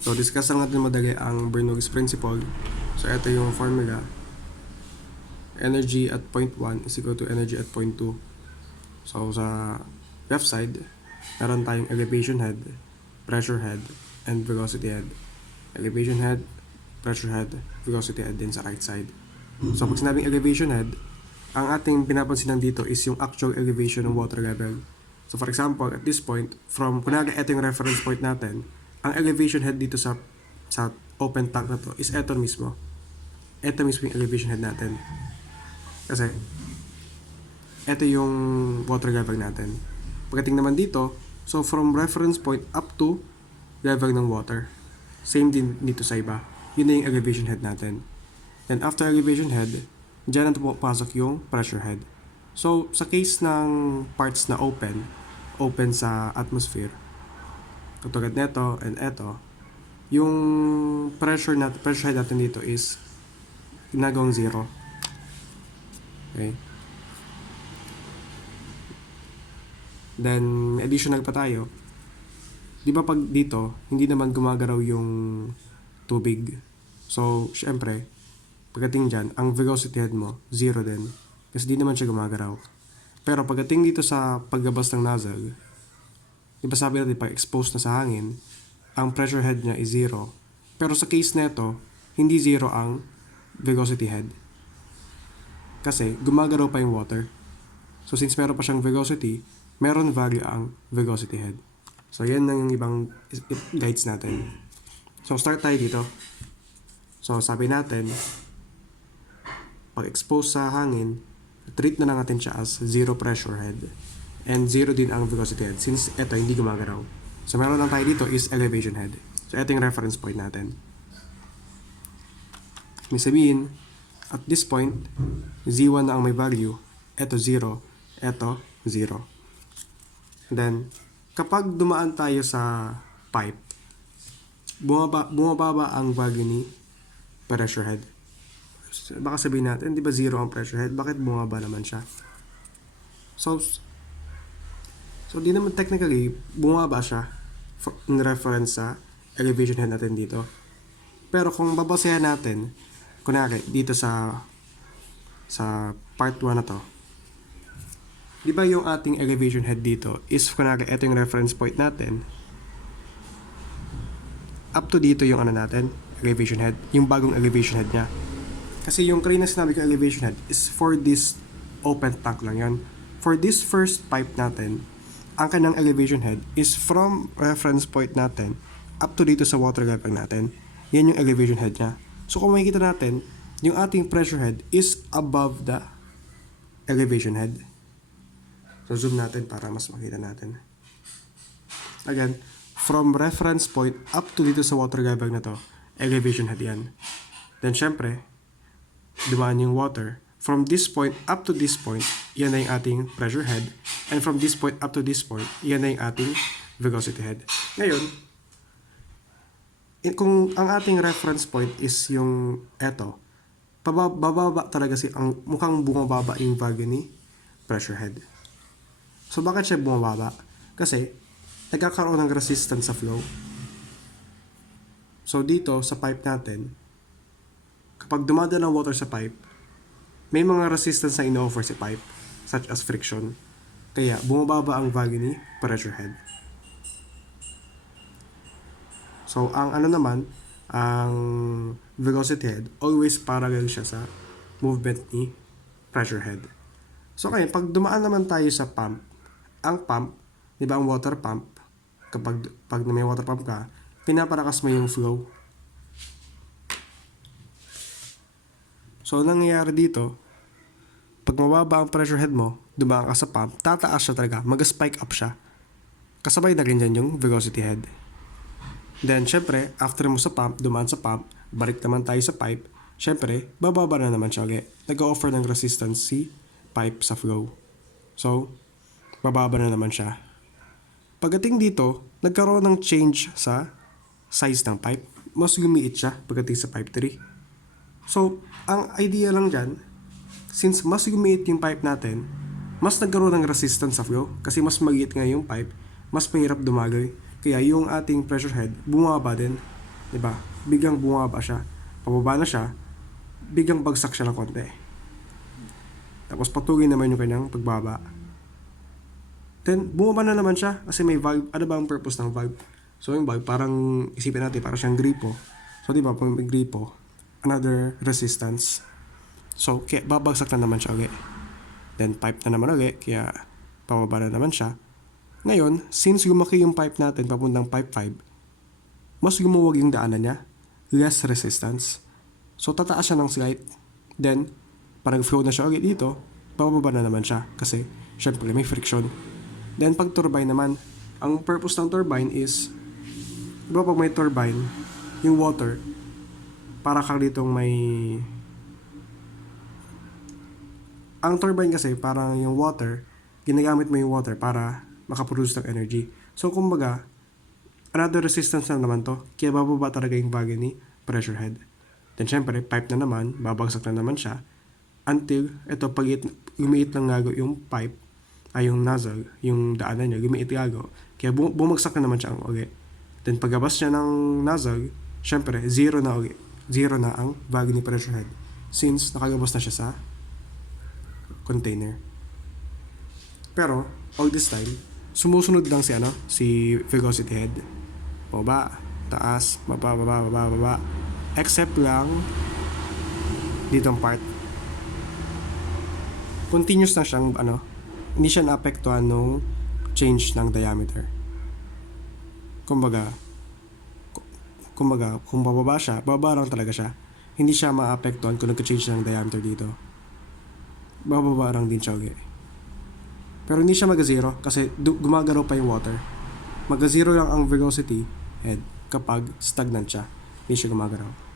So, discuss lang natin madali ang Bernoulli's principle. So, ito yung formula. Energy at point 1 is equal to energy at point 2. So, sa left side, meron tayong elevation head, pressure head, and velocity head. Elevation head, pressure head, velocity head din sa right side. So, pag sinabing elevation head, ang ating pinapansin dito is yung actual elevation ng water level. So, for example, at this point, kunwari ito yung reference point natin, ang elevation head dito sa open tank na to is ito mismo. Ito mismo yung elevation head natin. Kasi, ito yung water level natin. Pagdating naman dito, so from reference point up to level ng water. Same din dito sa iba. Yun na yung elevation head natin. Then after elevation head, dyan na pupasok yung pressure head. So, sa case ng parts na open sa atmosphere, katulad neto and eto, yung pressure head natin dito is ginagawang 0. Okay? Then, additional pa tayo. Di ba pag dito, hindi naman gumagalaw yung tubig. So, syempre, pagdating dyan, ang velocity head mo, 0 din. Kasi di naman siya gumagalaw. Pero pagdating dito sa paglabas ng nozzle, di ba sabi natin, pag exposed na sa hangin, ang pressure head niya is 0. Pero sa case neto, hindi 0 ang velocity head. Kasi gumagalaw pa yung water. So since meron pa siyang velocity, meron value ang velocity head. So yan lang yung ibang guides natin. So start tayo dito. So sabi natin, pag expose sa hangin, treat na lang natin siya as 0 pressure head. And 0 din ang velocity head since ito hindi gumagalaw. So meron lang tayo dito is elevation head. So ito yung reference point natin. May sabihin, at this point, Z1 na ang may value, ito 0, ito 0. Then, kapag dumaan tayo sa pipe, bumababa ang value ni pressure head. Baka sabihin natin, di ba 0 ang pressure head? Bakit bumaba naman siya? So di naman technically, bumaba siya in reference sa elevation head natin dito. Pero kung babasehan natin, kunwari, dito sa part 1 na to, di ba yung ating elevation head dito is, kunwari, ito yung reference point natin, up to dito yung ano natin, elevation head, yung bagong elevation head niya. Kasi yung kanina sinabi ko elevation head is for this open tank lang yan. For this first pipe natin, ang kanyang elevation head is from reference point natin up to dito sa water level natin. Yan yung elevation head niya. So kung makikita natin, yung ating pressure head is above the elevation head. So zoom natin para mas makita natin. Again, from reference point up to dito sa water level na to, elevation head yan. Then syempre, dumaan yung water. From this point up to this point, yan na yung ating pressure head. And from this point up to this point, yan na yung ating velocity head. Ngayon, kung ang ating reference point is yung eto, bababa talaga ang mukhang bumababa yung value ni pressure head. So bakit siya bumababa? Kasi nagkakaroon ng resistance sa flow. So dito sa pipe natin, kapag dumadaan ng water sa pipe, may mga resistance na ino-offer sa pipe, such as friction. Kaya bumababa ang value ni pressure head. So, ang ano naman, ang velocity head, always parallel siya sa movement ni pressure head. So, kaya, pag dumaan naman tayo sa pump, ang pump, di ba ang water pump, pag may water pump ka, pinapalakas mo yung flow. So, nangyayari dito, pag mababa ang pressure head mo, dumaan ka sa pump, tataas siya talaga, mag-spike up siya. Kasabay na rin dyan yung velocity head. Then, syempre, after mo sa pump, dumaan sa pump, balik naman tayo sa pipe, syempre, bababa na naman siya ulit. Nag-offer ng resistance si pipe sa flow. So, bababa na naman siya. Pagdating dito, nagkaroon ng change sa size ng pipe. Mas lumiit siya pagdating sa pipe 3. So, ang idea lang dyan, since mas lumiit yung pipe natin, mas nagkaroon ng resistance sa flow. Kasi mas maliit nga yung pipe, mas mahirap dumagoy. Kaya yung ating pressure head, bumaba din. Diba? Biglang bumaba siya. Pababa na siya, biglang bagsak siya ng konti. Tapos patuloy naman yung kanyang pagbaba. Then, bumaba na naman siya kasi may valve. Ano ba ang purpose ng valve? So, yung valve, parang isipin natin, parang siyang gripo. So, di ba, pag may gripo, another resistance. So, kaya babagsak na naman siya ulit. Then, pipe na naman ulit, kaya pababa na naman siya. Ngayon, since lumaki yung pipe natin papuntang pipe 5, mas lumuwag yung daanan niya, less resistance. So, tataas siya ng slight. Then, parang flow na siya ulit dito, bababa na naman siya kasi, syempre, may friction. Then, pag turbine naman, ang purpose ng turbine is, diba pag may turbine, yung water, para kang ditong may... Ang turbine kasi, parang yung water, ginagamit mo yung water para makaproduce ng energy. So, kumbaga, another resistance na naman to, kaya bababa talaga yung bagay ni pressure head. Then, syempre, pipe na naman, babagsak na naman siya, until, ito, pag lumiit lang gago yung pipe, ay yung nozzle, yung daanan niya, lumiit gago, kaya bumagsak na naman siya ang ulit. Then, pagabas niya ng nozzle, syempre, zero na ulit. Zero na ang value ni pressure head. Since, nakagabas na siya sa container. Pero, all this time, sumusunod lang si velocity head. Baba, taas, baba, baba, baba, baba. Except lang ditong part. Continuous na siyang hindi siya naapektuhan nung change ng diameter. Kumbaga, kung bababa siya, bababa lang talaga siya. Hindi siya maapektuhan kung nagka-change ng diameter dito. Bababa lang din siya ulit. Pero hindi siya mag-zero kasi gumagalaw pa yung water. Mag-zero lang ang velocity head kapag stagnant siya. Hindi siya gumagalaw.